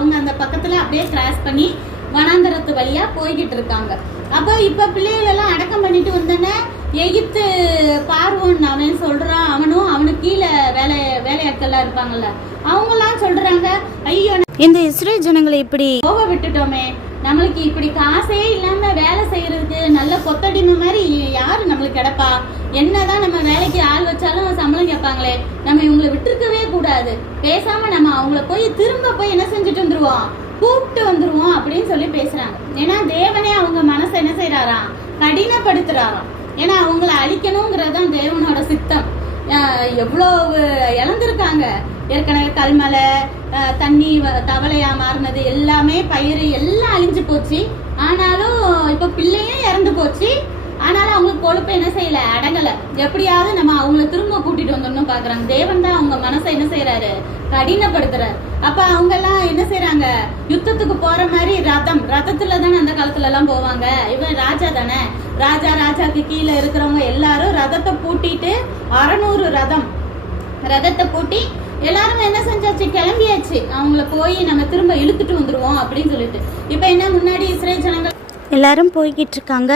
அவங்க அந்த பக்கத்துல அப்படியே கிராஸ் பண்ணி வனாந்தரத்து வழியா போய்கிட்டு இருக்காங்க. அப்போ இப்ப பிள்ளைகள் எல்லாம் அடக்கம் பண்ணிட்டு வந்தோன்னே எகிப்து பார்வோன் அவன் சொல்றான், அவனும் அவனுக்கு கீழே வேலையாட்கள்லாம் இருப்பாங்கல்ல, அவங்க எல்லாம் சொல்றாங்க, ஐயோ இந்த இஸ்ரேல் ஜனங்களை இப்படி போக விட்டுட்டோமே, நம்மளுக்கு இப்படி காசே இல்லாம வேலை செய்யறதுக்கு நல்ல கொத்தடிமை மாதிரி யாரு நம்மளுக்கு கிடப்பா, என்னதான் நம்ம வேலைக்கு ஆள் வச்சாலும் சம்பளம் கேட்பாங்களே, நம்ம இவங்களை விட்டுருக்கவே கூடாது, பேசாம நம்ம அவங்கள திரும்ப போய் என்ன செஞ்சுட்டு வந்துருவோம், கூப்பிட்டு வந்துருவோம் அப்படின்னு சொல்லி பேசுறாங்க. ஏன்னா தேவனே அவங்க மனசை என்ன செய்யறாராம், கடினப்படுத்துறாராம். ஏன்னா அவங்கள அழிக்கணுங்கிறது தான் தேவனோட சித்தம். எவ்வளோ இழந்திருக்காங்க ஏற்கனவே, கல்மலை, தண்ணி தவளையா மாறினது எல்லாமே, பயிர் எல்லாம் அழிஞ்சு போச்சு. ஆனாலும் இப்ப பிள்ளையும் இறந்து போச்சு. ஆனாலும் அவங்களுக்கு கொழுப்பு என்ன செய்யல, அடங்கல. எப்படியாவது நம்ம அவங்கள திரும்ப கூட்டிட்டு வந்தோம்னு பாக்குறாங்க. தேவன் தான் அவங்க மனசை என்ன செய்யறாரு, கடினப்படுத்துறாரு. அப்ப அவங்க எல்லாம் என்ன செய்யறாங்க, யுத்தத்துக்கு போற மாதிரி ரதத்துல தானே அந்த காலத்துல எல்லாம் போவாங்க. இவன் ராஜா தானே, ராஜாக்கு கீழே இருக்கிறவங்க எல்லாரும் ரதத்தை பூட்டிட்டு 600 ரதத்தை பூட்டி எல்லாரும் என்ன செஞ்சாச்சு, கிளம்பியாச்சு. அவங்கள போய் நம்ம திரும்ப இழுத்துட்டு வந்துருவோம் அப்படின்னு சொல்லிட்டு. இப்ப என்ன, முன்னாடி இஸ்ரேல் ஜனங்கள் எல்லாரும் போய்கிட்டு இருக்காங்க.